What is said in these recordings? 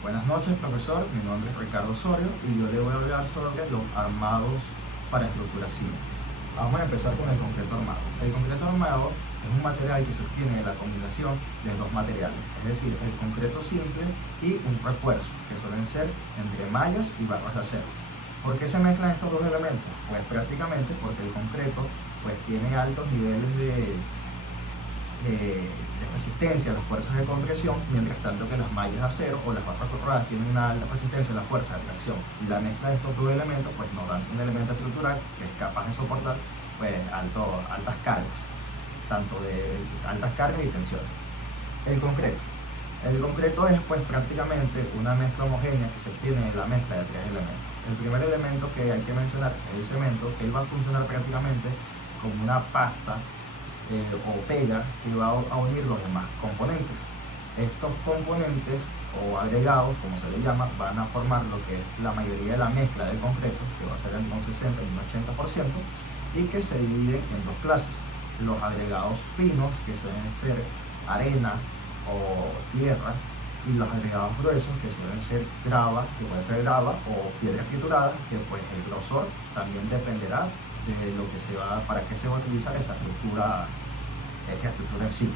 Buenas noches, profesor. Mi nombre es Ricardo Osorio y yo le voy a hablar sobre los armados para estructuras simples. Vamos a empezar con el concreto armado. El concreto armado es un material que se obtiene de la combinación de dos materiales, es decir, el concreto simple y un refuerzo, que suelen ser entre mallas y barras de acero. ¿Por qué se mezclan estos dos elementos? Pues prácticamente porque el concreto tiene altos niveles de resistencia a las fuerzas de compresión, mientras tanto que las mallas de acero o las barras forradas tienen una alta resistencia a las fuerzas de tracción. Y la mezcla de estos dos elementos nos dan un elemento estructural que es capaz de soportar altas cargas, tanto de altas cargas y tensiones. El concreto. El concreto es prácticamente una mezcla homogénea que se obtiene de la mezcla de tres elementos. El primer elemento que hay que mencionar es el cemento, que él va a funcionar prácticamente como una pasta o pega que va a unir los demás componentes. Estos componentes o agregados, como se le llama, van a formar lo que es la mayoría de la mezcla del concreto, que va a ser entre un 60 y un 80%, y que se dividen en dos clases: los agregados finos, que suelen ser arena o tierra, y los agregados gruesos, que suelen ser grava, que puede ser grava, o piedras trituradas, que pues el grosor también dependerá de lo que para qué se va a utilizar esta estructura en sí.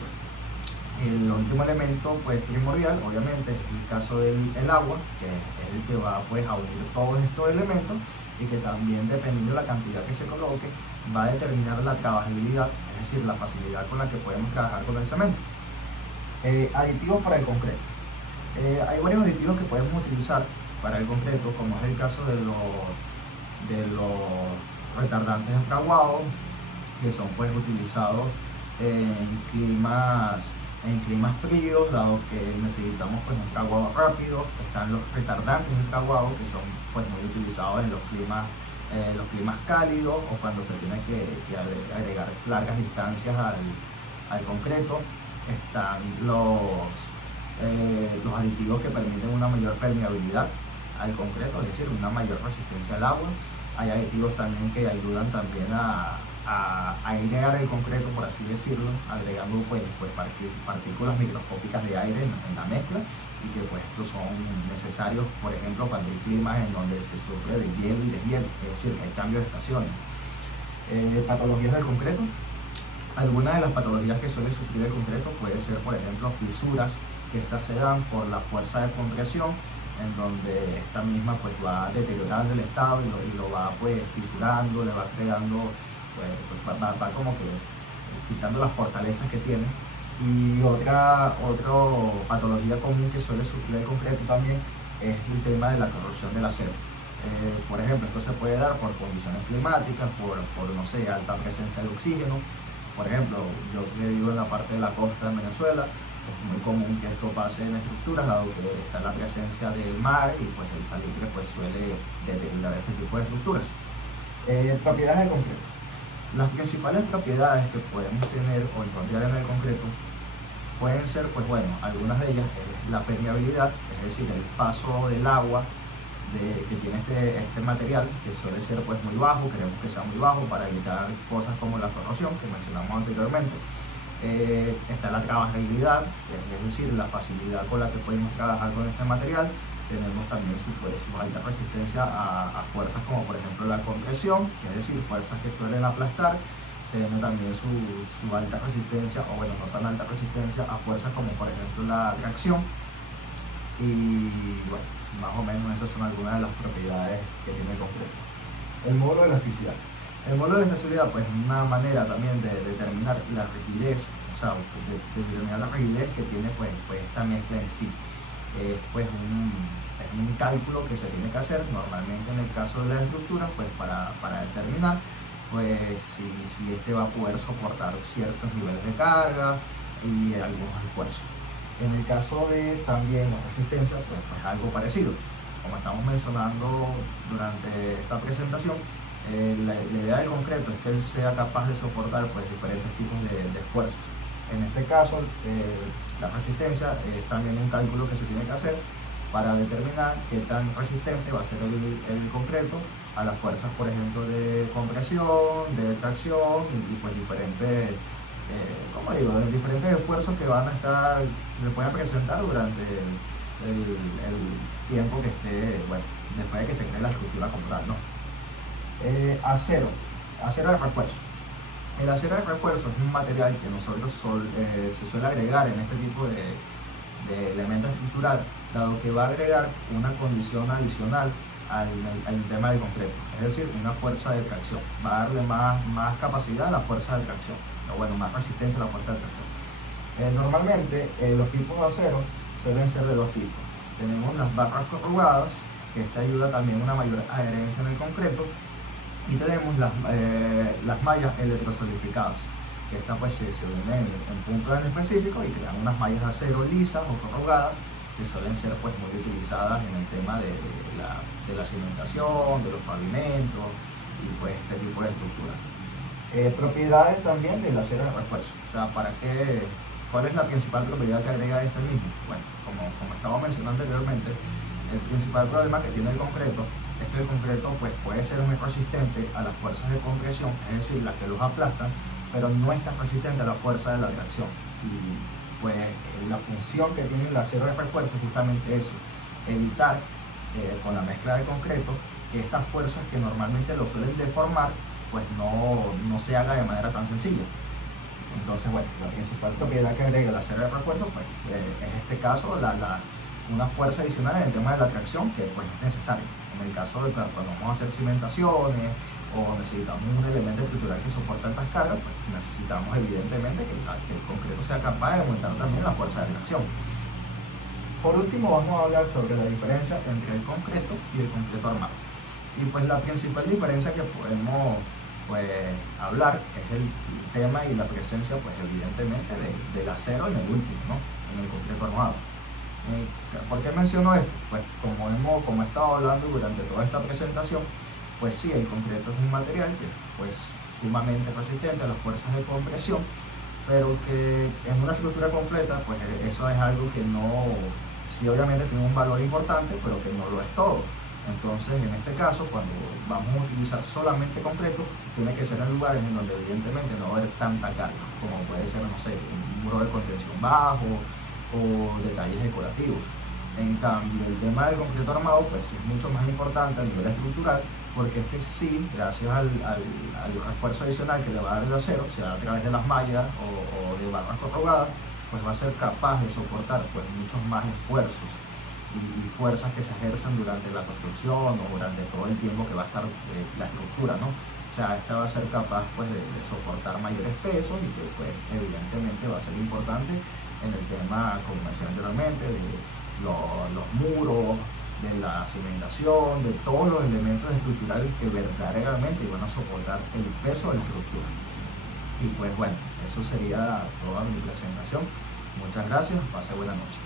El último elemento primordial, obviamente, es el caso del agua, que es el que va a unir todos estos elementos y que también, dependiendo de la cantidad que se coloque, va a determinar la trabajabilidad, es decir, la facilidad con la que podemos trabajar con el cemento. Aditivos para el concreto. Hay varios aditivos que podemos utilizar para el concreto, como es el caso de los retardantes de fraguado, que son utilizados en climas fríos, dado que necesitamos un fraguado rápido. Están los retardantes de fraguado, que son muy utilizados en los climas cálidos, o cuando se tiene que agregar largas distancias al concreto. Están los aditivos que permiten una mayor permeabilidad al concreto, es decir, una mayor resistencia al agua. Hay aditivos también que ayudan también a airear el concreto, por así decirlo, agregando partículas microscópicas de aire en la mezcla, y que estos son necesarios, por ejemplo, cuando hay climas en donde se sufre de hielo y deshielo, es decir, hay cambios de estaciones. Patologías del concreto. Algunas de las patologías que suele sufrir el concreto puede ser, por ejemplo, fisuras, que estas se dan por la fuerza de compresión, en donde esta misma va deteriorando el estado y lo va fisurando, le va creando, va como que quitando las fortalezas que tiene. Y otra patología común que suele sufrir el concreto también es el tema de la corrosión del acero. Por ejemplo, esto se puede dar por condiciones climáticas, por no sé, alta presencia de oxígeno. Por ejemplo, yo que vivo en la parte de la costa de Venezuela, es muy común que esto pase en estructuras, dado que está la presencia del mar y el salitre suele deteriorar este tipo de estructuras. Propiedades del concreto. Las principales propiedades que podemos tener o encontrar en el concreto pueden ser, algunas de ellas es la permeabilidad, es decir, el paso del agua que tiene este material, que suele ser muy bajo. Queremos que sea muy bajo para evitar cosas como la corrosión, que mencionamos anteriormente. Está la trabajabilidad, es decir, la facilidad con la que podemos trabajar con este material. Tenemos también su alta resistencia a fuerzas como, por ejemplo, la compresión, que es decir, fuerzas que suelen aplastar. Tiene también su alta resistencia, o no tan alta resistencia, a fuerzas como, por ejemplo, la tracción. Y más o menos esas son algunas de las propiedades que tiene el concreto. El módulo de elasticidad. El módulo de elasticidad es una manera también de determinar la rigidez, de determinar la rigidez que tiene esta mezcla en sí. Es un cálculo que se tiene que hacer normalmente en el caso de las estructuras, para determinar si este va a poder soportar ciertos niveles de carga y algunos esfuerzos. En el caso de también la resistencia, es algo parecido. Como estamos mencionando durante esta presentación, la idea del concreto es que él sea capaz de soportar diferentes tipos de esfuerzos. En este caso, la resistencia es también un cálculo que se tiene que hacer para determinar qué tan resistente va a ser el concreto a las fuerzas, por ejemplo, de compresión, de tracción y diferentes diferentes esfuerzos que se pueden presentar durante el tiempo que esté, bueno, después de que se cree la estructura como tal, ¿no? Acero, acero de refuerzo. El acero de refuerzo es un material que nosotros se suele agregar en este tipo de elemento estructural, dado que va a agregar una condición adicional al tema del concreto, es decir, una fuerza de tracción. Va a darle más capacidad a la fuerza de tracción, o bueno, más resistencia a la fuerza de tracción. Normalmente los tipos de acero suelen ser de dos tipos. Tenemos las barras corrugadas, que esta ayuda también a una mayor adherencia en el concreto, y tenemos las mallas electrosolidificadas, que estas pues se unen en puntos en específico y crean unas mallas de acero lisas o corrugadas, que suelen ser pues muy utilizadas en el tema de la cimentación, de los pavimentos y pues este tipo de estructura. Propiedades también del acero de refuerzo, o sea, ¿cuál es la principal propiedad que agrega este mismo? Bueno, como estaba mencionando anteriormente, el principal problema que tiene el concreto es que el concreto pues, puede ser muy resistente a las fuerzas de compresión, es decir, las que los aplastan, pero no es tan resistente a la fuerza de la tracción. Y pues la función que tiene el acero de refuerzo es justamente eso, evitar con la mezcla de concreto que estas fuerzas que normalmente lo suelen deformar pues no se haga de manera tan sencilla. Entonces, bueno, la principal propiedad que agrega el acero de refuerzo pues, es en este caso una fuerza adicional en el tema de la tracción que pues, es necesaria. En el caso de cuando vamos a hacer cimentaciones o necesitamos un elemento estructural que soporte altas cargas, pues necesitamos evidentemente que el concreto sea capaz de aumentar también la fuerza de tracción. Por último, vamos a hablar sobre la diferencia entre el concreto y el concreto armado. Y pues la principal diferencia que podemos pues hablar es el tema y la presencia pues evidentemente del acero en el último, ¿no? En el concreto armado. ¿Por qué menciono esto? Pues como he estado hablando durante toda esta presentación, pues sí, el concreto es un material que pues sumamente resistente a las fuerzas de compresión, pero que en una estructura completa pues eso es algo que sí obviamente tiene un valor importante, pero que no lo es todo. Entonces, en este caso, cuando vamos a utilizar solamente concreto, tiene que ser en lugares en donde evidentemente no va a haber tanta carga, como puede ser, no sé, un muro de contención bajo o detalles decorativos. En cambio, el tema del concreto armado, pues es mucho más importante a nivel estructural, porque este sí, gracias al refuerzo adicional que le va a dar el acero, sea a través de las mallas o de barras corrugadas, pues va a ser capaz de soportar pues muchos más esfuerzos y fuerzas que se ejercen durante la construcción o durante todo el tiempo que va a estar la estructura, ¿no? O sea, esta va a ser capaz pues de soportar mayores pesos y que pues evidentemente va a ser importante en el tema, como mencioné anteriormente, de los muros, de la cimentación, de todos los elementos estructurales que verdaderamente van a soportar el peso de la estructura. Y pues bueno, eso sería toda mi presentación. Muchas gracias, pase buena noche.